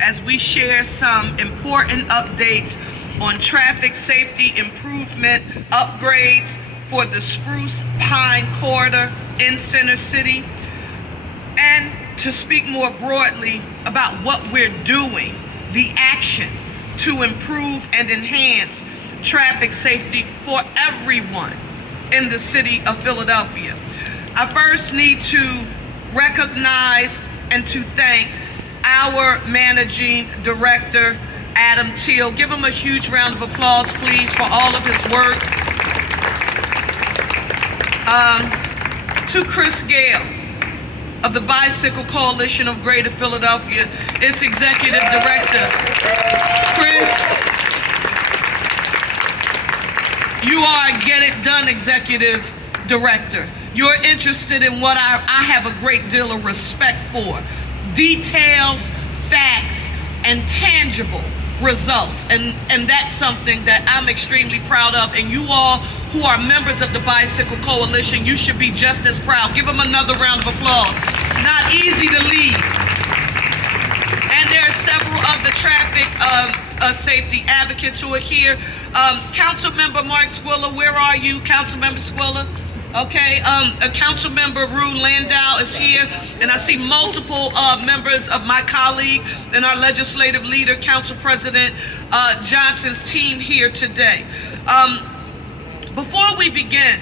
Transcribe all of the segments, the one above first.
as we share some important updates on traffic safety improvement upgrades for the Spruce Pine Corridor in Center City, and to speak more broadly about what we're doing, the action to improve and enhance traffic safety for everyone in the city of Philadelphia. I first need to recognize and to thank our Managing Director, Adam Teal. Give him a huge round of applause, please, for all of his work. To Chris Gale of the Bicycle Coalition of Greater Philadelphia, its Executive Director. Chris, you are a Get It Done Executive Director. You're interested in what I have a great deal of respect for. Details, facts, and tangible results. And that's something that I'm extremely proud of. And you all who are members of the Bicycle Coalition, you should be just as proud. Give them another round of applause. It's not easy to lead. And there are several of the traffic safety advocates who are here. Councilmember Mark Squilla, where are you, Councilmember Squilla? Okay, Councilmember Rue Landau is here, and I see multiple members of my colleague and our legislative leader, Council President Johnson's team here today. Before we begin,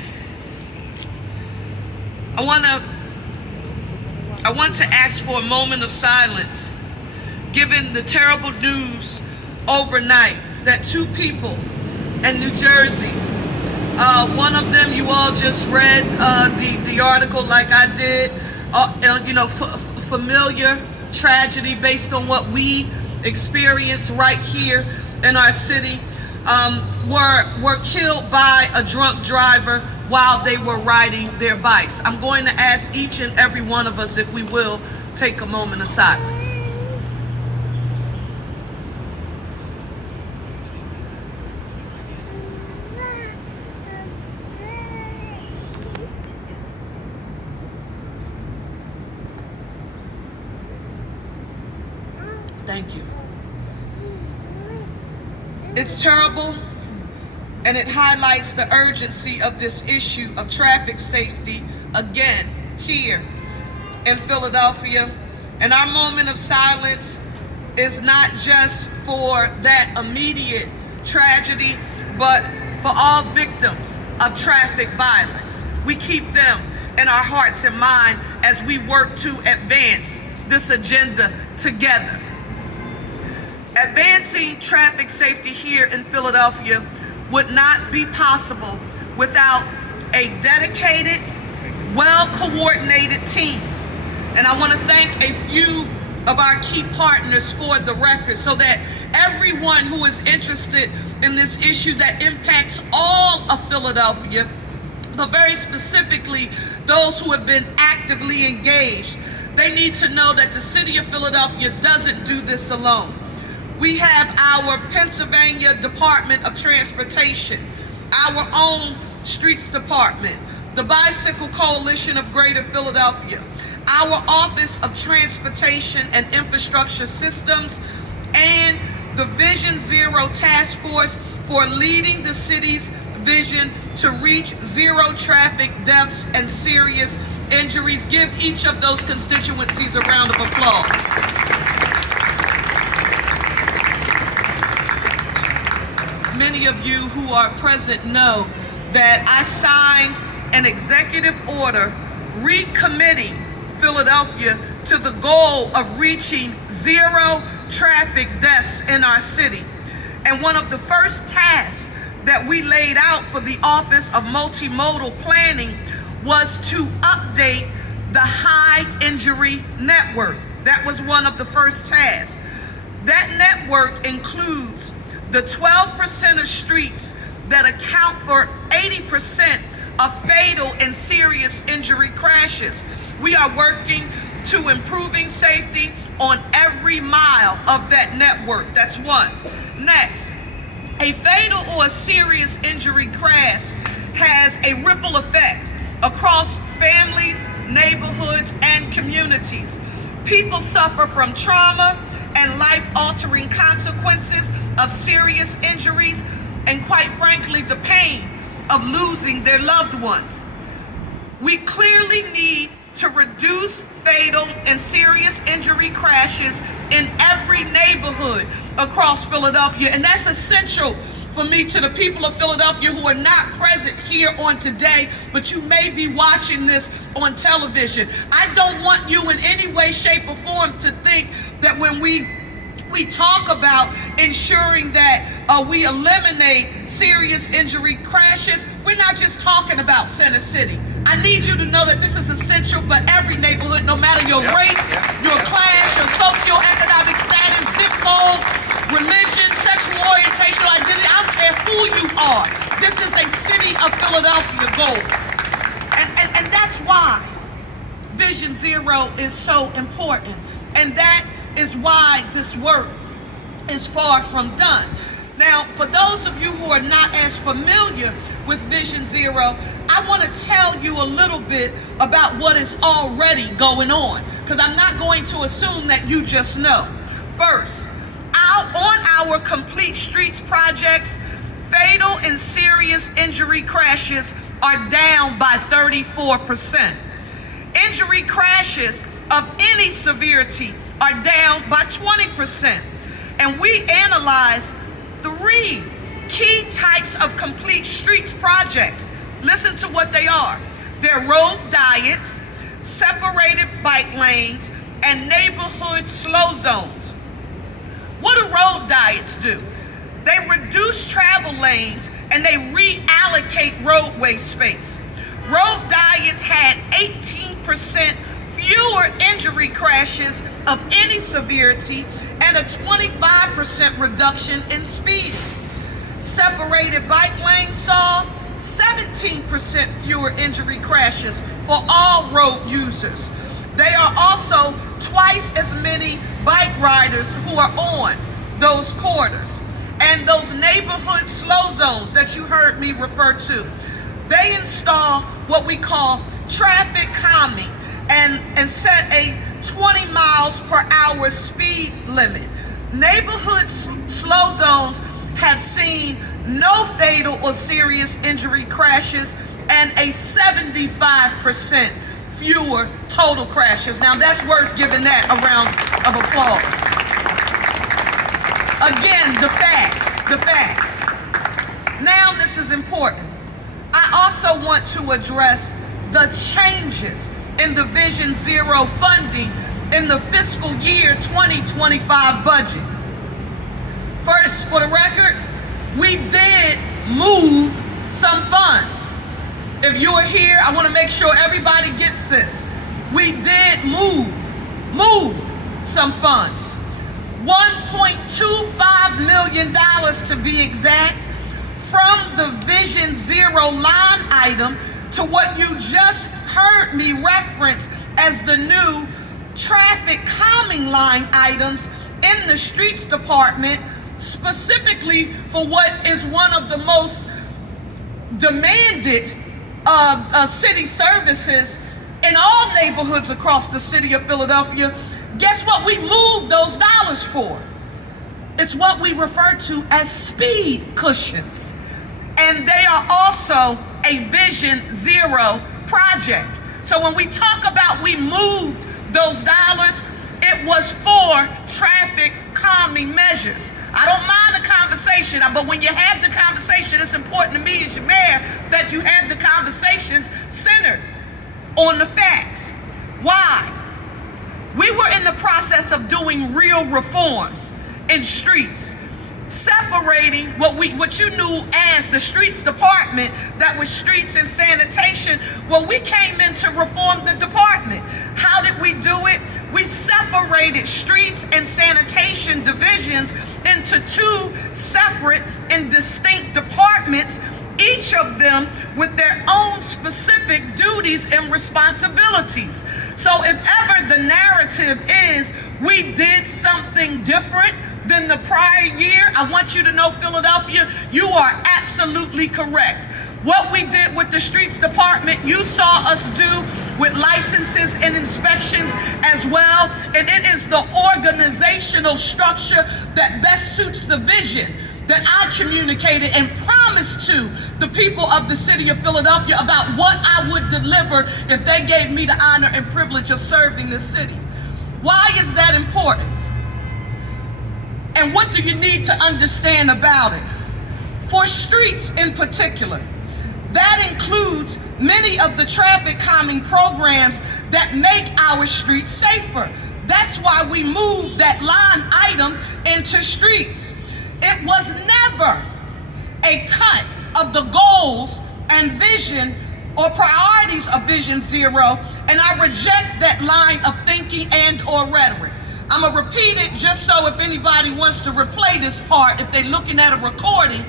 I want to ask for a moment of silence, given the terrible news overnight that two people in New Jersey, one of them, you all just read the article like I did, familiar tragedy based on what we experienced right here in our city, were killed by a drunk driver while they were riding their bikes. I'm going to ask each and every one of us, if we will, take a moment of silence. Thank you. It's terrible, and it highlights the urgency of this issue of traffic safety again here in Philadelphia. And our moment of silence is not just for that immediate tragedy, but for all victims of traffic violence. We keep them in our hearts and mind as we work to advance this agenda together. Advancing traffic safety here in Philadelphia would not be possible without a dedicated, well-coordinated team. And I want to thank a few of our key partners for the record, so that everyone who is interested in this issue that impacts all of Philadelphia, but very specifically those who have been actively engaged, they need to know that the city of Philadelphia doesn't do this alone. We have our Pennsylvania Department of Transportation, our own Streets Department, the Bicycle Coalition of Greater Philadelphia, our Office of Transportation and Infrastructure Systems, and the Vision Zero Task Force for leading the city's vision to reach zero traffic deaths and serious injuries. Give each of those constituencies a round of applause. Many of you who are present know that I signed an executive order recommitting Philadelphia to the goal of reaching zero traffic deaths in our city. And one of the first tasks that we laid out for the Office of Multimodal Planning was to update the high injury network. That was one of the first tasks. That network includes the 12% of streets that account for 80% of fatal and serious injury crashes. We are working to improving safety on every mile of that network. That's one. Next, a fatal or a serious injury crash has a ripple effect across families, neighborhoods, and communities. People suffer from trauma and life life-altering consequences of serious injuries, and quite frankly, the pain of losing their loved ones. We clearly need to reduce fatal and serious injury crashes in every neighborhood across Philadelphia, and that's essential for me to the people of Philadelphia who are not present here on today, but you may be watching this on television. I don't want you in any way, shape, or form to think that when we talk about ensuring that we eliminate serious injury crashes, we're not just talking about Center City. I need you to know that this is essential for every neighborhood, no matter your race, your class, your socioeconomic status, zip code, religion, sexual orientation, identity. I don't care who you are. This is a city of Philadelphia goal. And that's why Vision Zero is so important. And that is why this work is far from done. Now, for those of you who are not as familiar with Vision Zero, I want to tell you a little bit about what is already going on, because I'm not going to assume that you just know. First, on our Complete Streets projects, fatal and serious injury crashes are down by 34%. Injury crashes of any severity are down by 20%. And we analyzed 3 key types of Complete Streets projects. Listen to what they are. They're road diets, separated bike lanes, and neighborhood slow zones. What do road diets do? They reduce travel lanes and they reallocate roadway space. Road diets had 18% fewer injury crashes of any severity and a 25% reduction in speed. Separated bike lanes saw 17% fewer injury crashes for all road users. There are also twice as many bike riders who are on those corridors. And those neighborhood slow zones that you heard me refer to, they install what we call traffic calming and set a 20 miles per hour speed limit. Neighborhood slow zones have seen no fatal or serious injury crashes and a 75% fewer total crashes. Now that's worth giving that a round of applause. Again, the facts. Now this is important. I also want to address the changes in the Vision Zero funding in the fiscal year 2025 budget. First, for the record, we did move some funds. If you are here, I want to make sure everybody gets this. We did move some funds. $1.25 million to be exact, from the Vision Zero line item to what you just heard me reference as the new traffic calming line items in the streets department, specifically for what is one of the most demanded city services in all neighborhoods across the city of Philadelphia. Guess what we moved those dollars for? It's what we refer to as speed cushions. And they are also a Vision Zero project. So when we talk about we moved those dollars, it was for traffic calming measures. I don't mind the conversation, but when you have the conversation, it's important to me as your mayor that you have the conversations centered on the facts. Why? We were in the process of doing real reforms in streets, separating what you knew as the streets department, that was streets and sanitation. Well, we came in to reform the department. How did we do it? We separated streets and sanitation divisions into 2 separate and distinct departments, each of them with their own specific duties and responsibilities. So if ever the narrative is we did something different than the prior year, I want you to know, Philadelphia, you are absolutely correct. What we did with the streets department, you saw us do with licenses and inspections as well. And it is the organizational structure that best suits the vision that I communicated and promised to the people of the city of Philadelphia about what I would deliver if they gave me the honor and privilege of serving the city. Why is that important? And what do you need to understand about it? For streets in particular, that includes many of the traffic calming programs that make our streets safer. That's why we moved that line item into streets. It was never a cut of the goals and vision or priorities of Vision Zero, and I reject that line of thinking and or rhetoric. I'm gonna repeat it just so if anybody wants to replay this part, if they're looking at a recording,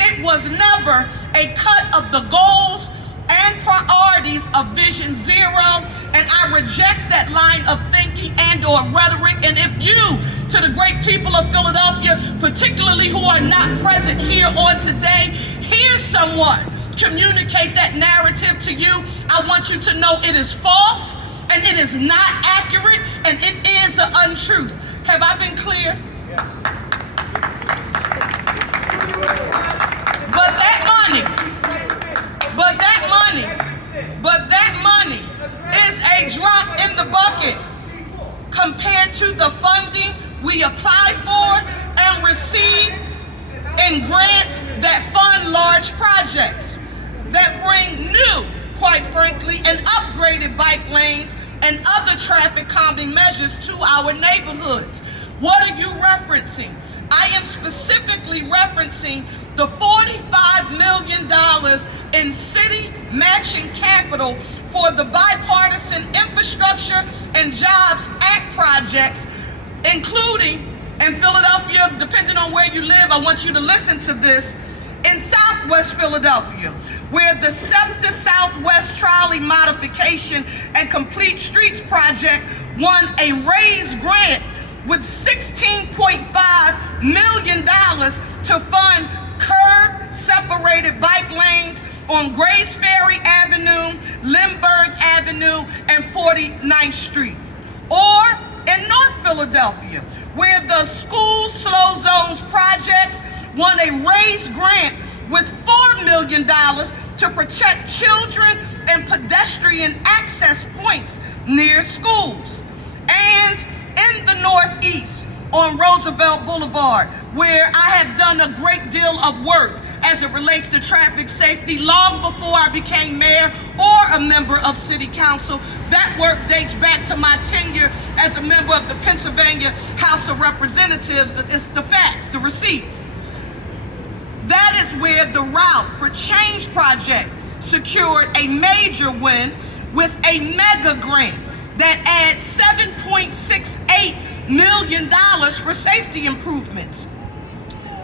it was never a cut of the goals and priorities of Vision Zero, and I reject that line of thinking and or rhetoric. And if you, to the great people of Philadelphia, particularly who are not present here on today, hear someone communicate that narrative to you, I want you to know it is false and it is not accurate and it is an untruth. Have I been clear? Yes. But that money is a drop in the bucket compared to the funding we apply for and receive in grants that fund large projects that bring new, quite frankly, and upgraded bike lanes and other traffic calming measures to our neighborhoods. What are you referencing? I am specifically referencing the $45 million in city matching capital for the Bipartisan Infrastructure and Jobs Act projects, including in Philadelphia, depending on where you live, I want you to listen to this, in Southwest Philadelphia, where the SEPTA Southwest Trolley Modification and Complete Streets Project won a raised grant with $16.5 million to fund curb-separated bike lanes on Grays Ferry Avenue, Lindbergh Avenue, and 49th Street. Or in North Philadelphia, where the School Slow Zones projects won a raised grant with $4 million to protect children and pedestrian access points near schools. And in the Northeast, on Roosevelt Boulevard, where I have done a great deal of work as it relates to traffic safety long before I became mayor or a member of city council. That work dates back to my tenure as a member of the Pennsylvania House of Representatives. It's the facts, the receipts. That is where the Route for Change project secured a major win with a mega grant that adds $7.68 million for safety improvements.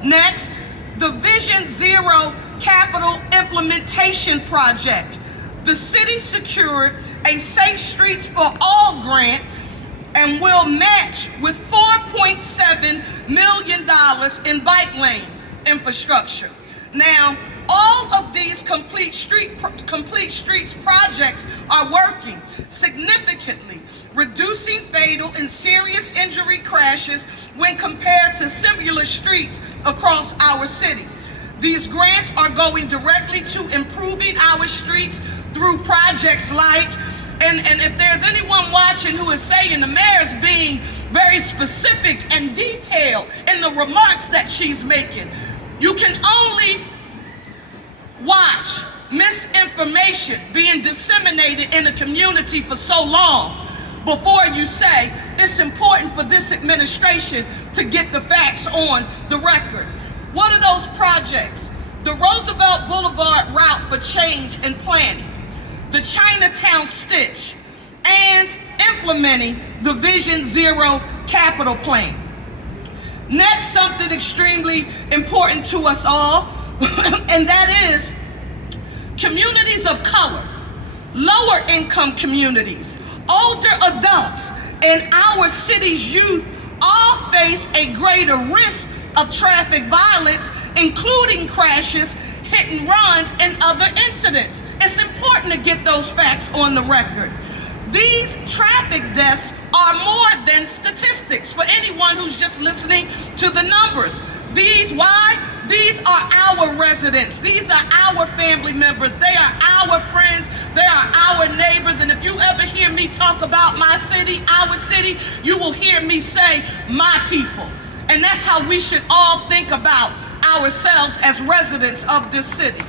Next, the Vision Zero Capital Implementation Project. The city secured a Safe Streets for All grant and will match with $4.7 million in bike lane infrastructure. Now, all of these complete streets projects are working significantly, reducing fatal and serious injury crashes when compared to similar streets across our city. These grants are going directly to improving our streets through projects like, and if there's anyone watching who is saying the mayor's being very specific and detailed in the remarks that she's making, you can only watch misinformation being disseminated in the community for so long before you say it's important for this administration to get the facts on the record. What are those projects? The Roosevelt Boulevard Route for Change and Planning, the Chinatown Stitch, and implementing the Vision Zero Capital Plan. Next, something extremely important to us all, and that is communities of color, lower income communities, older adults, and our city's youth all face a greater risk of traffic violence, including crashes hit and runs and other incidents. It's important to get those facts on the record. These traffic deaths are more than statistics for anyone who's just listening to the numbers. Why? These are our residents. These are our family members. They are our friends. They are our neighbors. And if you ever hear me talk about my city, our city, you will hear me say my people. And that's how we should all think about ourselves as residents of this city.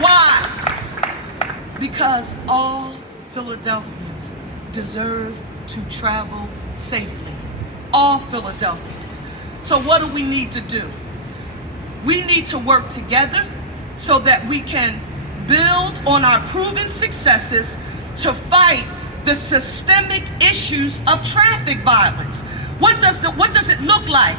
Why? Because all Philadelphians deserve to travel safely. All Philadelphians. So what do we need to do? We need to work together so that we can build on our proven successes to fight the systemic issues of traffic violence. What does it look like,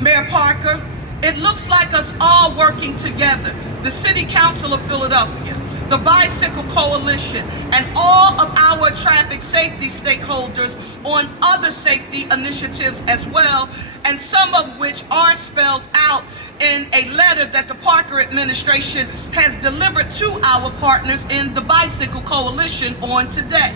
Mayor Parker? It looks like us all working together. The City Council of Philadelphia, the Bicycle Coalition, and all of our traffic safety stakeholders on other safety initiatives as well, and some of which are spelled out in a letter that the Parker administration has delivered to our partners in the Bicycle Coalition on today.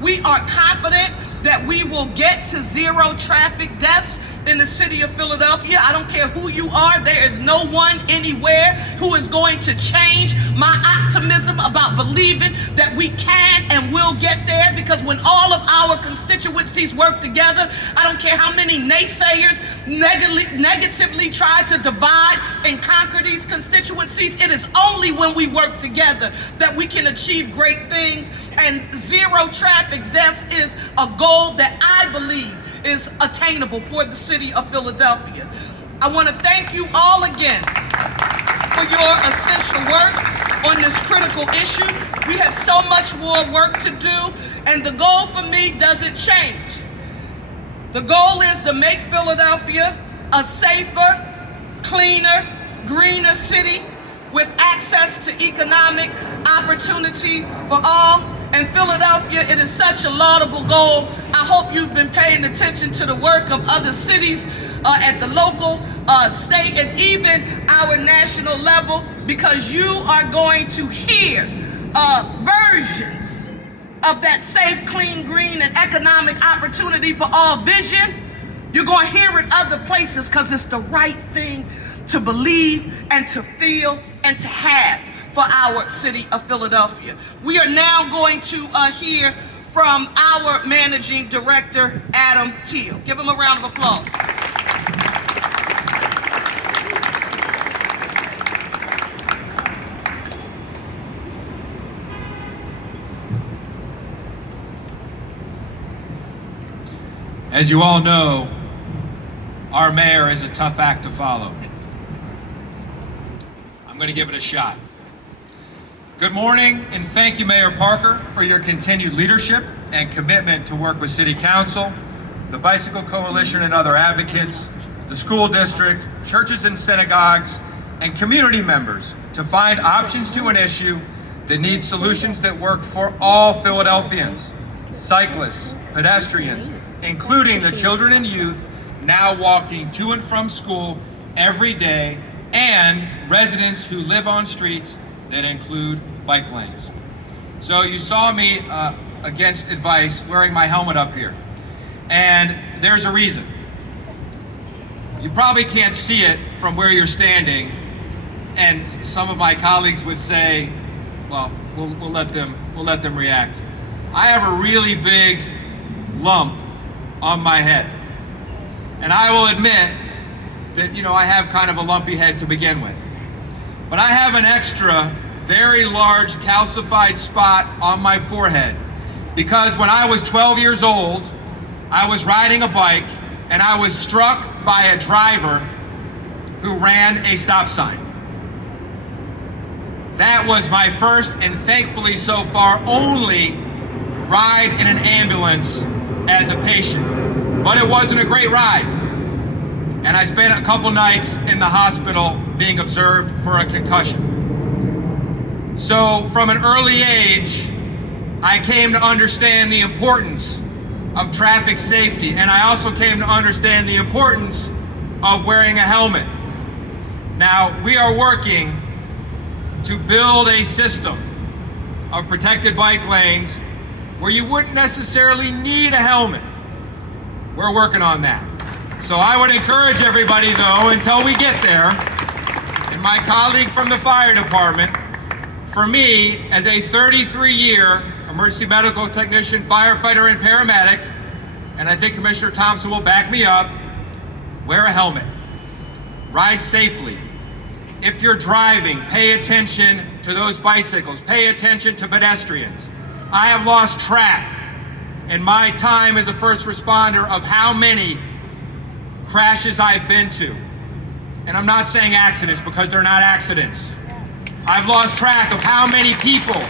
We are confident that we will get to zero traffic deaths in the city of Philadelphia. I don't care who you are. There is no one anywhere who is going to change my optimism about believing that we can and will get there, because when all of our constituencies work together, I don't care how many naysayers negatively try to divide and conquer these constituencies. It is only when we work together that we can achieve great things, and zero traffic deaths is a goal that I believe is attainable for the city of Philadelphia. I want to thank you all again for your essential work on this critical issue. We have so much more work to do, and the goal for me doesn't change. The goal is to make Philadelphia a safer, cleaner, greener city with access to economic opportunity for all. And Philadelphia, it is such a laudable goal. I hope you've been paying attention to the work of other cities at the local, state, and even our national level, because you are going to hear versions of that safe, clean, green, and economic opportunity for all vision. You're going to hear it other places because it's the right thing to believe and to feel and to have for our city of Philadelphia. We are now going to hear from our managing director, Adam Teal. Give him a round of applause. As you all know, our mayor is a tough act to follow. I'm going to give it a shot. Good morning, and thank you, Mayor Parker, for your continued leadership and commitment to work with City Council, the Bicycle Coalition and other advocates, the school district, churches and synagogues, and community members to find options to an issue that needs solutions that work for all Philadelphians, cyclists, pedestrians, including the children and youth now walking to and from school every day, and residents who live on streets that include bike lanes. So you saw me against advice wearing my helmet up here, and there's a reason. You probably can't see it from where you're standing, and some of my colleagues would say, well, we'll let them react. I have a really big lump on my head, and I will admit that I have kind of a lumpy head to begin with, but I have an extra very large calcified spot on my forehead because when I was 12 years old, I was riding a bike and I was struck by a driver who ran a stop sign. That was my first, and thankfully so far only, ride in an ambulance as a patient. But it wasn't a great ride. And I spent a couple nights in the hospital being observed for a concussion. So from an early age, I came to understand the importance of traffic safety, and I also came to understand the importance of wearing a helmet. Now, we are working to build a system of protected bike lanes where you wouldn't necessarily need a helmet. We're working on that. So I would encourage everybody, though, until we get there, and my colleague from the fire department, for me, as a 33-year emergency medical technician, firefighter, and paramedic, and I think Commissioner Thompson will back me up, wear a helmet. Ride safely. If you're driving, pay attention to those bicycles. Pay attention to pedestrians. I have lost track in my time as a first responder of how many crashes I've been to. And I'm not saying accidents because they're not accidents. I've lost track of how many people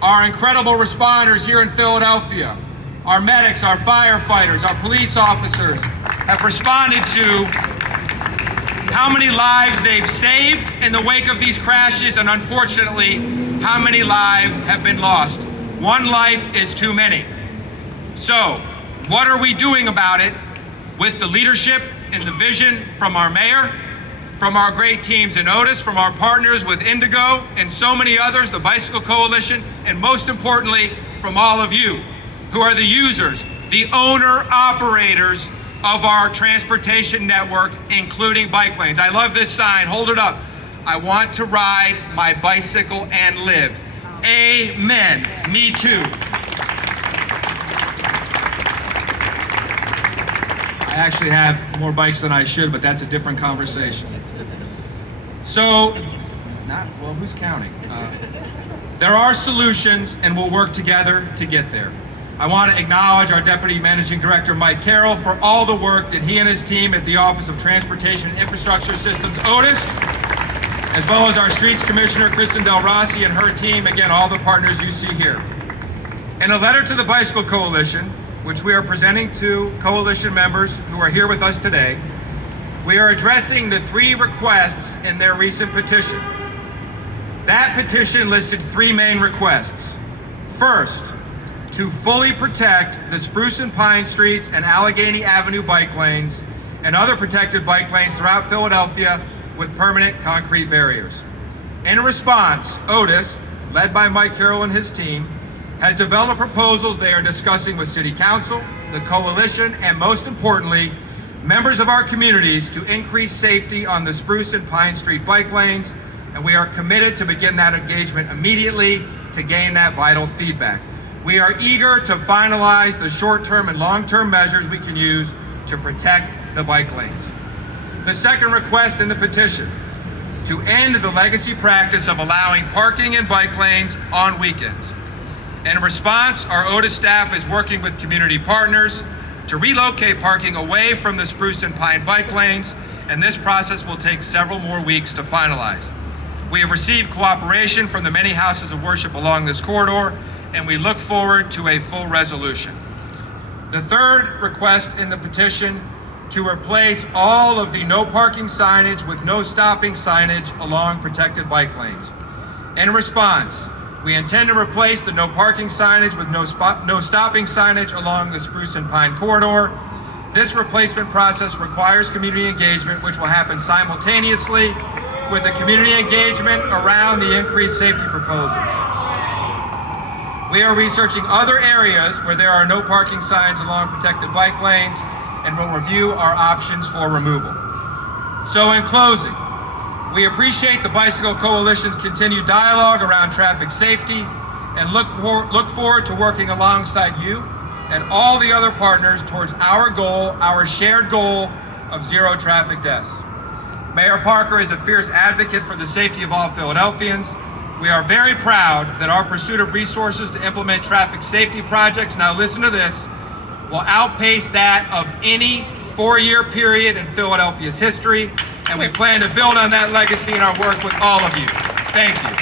are incredible responders here in Philadelphia. Our medics, our firefighters, our police officers have responded to, how many lives they've saved in the wake of these crashes, and unfortunately, how many lives have been lost. One life is too many. So, what are we doing about it with the leadership and the vision from our mayor, from our great teams in Otis, from our partners with Indigo and so many others, the Bicycle Coalition, and most importantly, from all of you who are the users, the owner-operators of our transportation network, including bike lanes. I love this sign, hold it up. I want to ride my bicycle and live. Amen, me too. I actually have more bikes than I should, but that's a different conversation. So, well, who's counting? There are solutions, and we'll work together to get there. I want to acknowledge our Deputy Managing Director, Mike Carroll, for all the work that he and his team at the Office of Transportation and Infrastructure Systems, Otis, as well as our Streets Commissioner, Kristen Del Rossi, and her team, again, all the partners you see here. In a letter to the Bicycle Coalition, which we are presenting to coalition members who are here with us today, we are addressing the 3 requests in their recent petition. That petition listed 3 main requests. First, to fully protect the Spruce and Pine Streets and Allegheny Avenue bike lanes and other protected bike lanes throughout Philadelphia with permanent concrete barriers. In response, Otis, led by Mike Carroll and his team, has developed proposals they are discussing with City Council, the Coalition, and most importantly, members of our communities to increase safety on the Spruce and Pine Street bike lanes, and we are committed to begin that engagement immediately to gain that vital feedback. We are eager to finalize the short-term and long-term measures we can use to protect the bike lanes. The second request in the petition, to end the legacy practice of allowing parking in bike lanes on weekends. In response, our Otis staff is working with community partners to relocate parking away from the Spruce and Pine bike lanes, and this process will take several more weeks to finalize. We have received cooperation from the many houses of worship along this corridor, and we look forward to a full resolution. The third request in the petition, to replace all of the no parking signage with no stopping signage along protected bike lanes. In response, we intend to replace the no parking signage with no stopping signage along the Spruce and Pine corridor. This replacement process requires community engagement, which will happen simultaneously with the community engagement around the increased safety proposals. We are researching other areas where there are no parking signs along protected bike lanes and will review our options for removal. So in closing, we appreciate the Bicycle Coalition's continued dialogue around traffic safety and look forward to working alongside you and all the other partners towards our goal, our shared goal of zero traffic deaths. Mayor Parker is a fierce advocate for the safety of all Philadelphians. We are very proud that our pursuit of resources to implement traffic safety projects, now listen to this, will outpace that of any 4-year period in Philadelphia's history, and we plan to build on that legacy in our work with all of you. Thank you.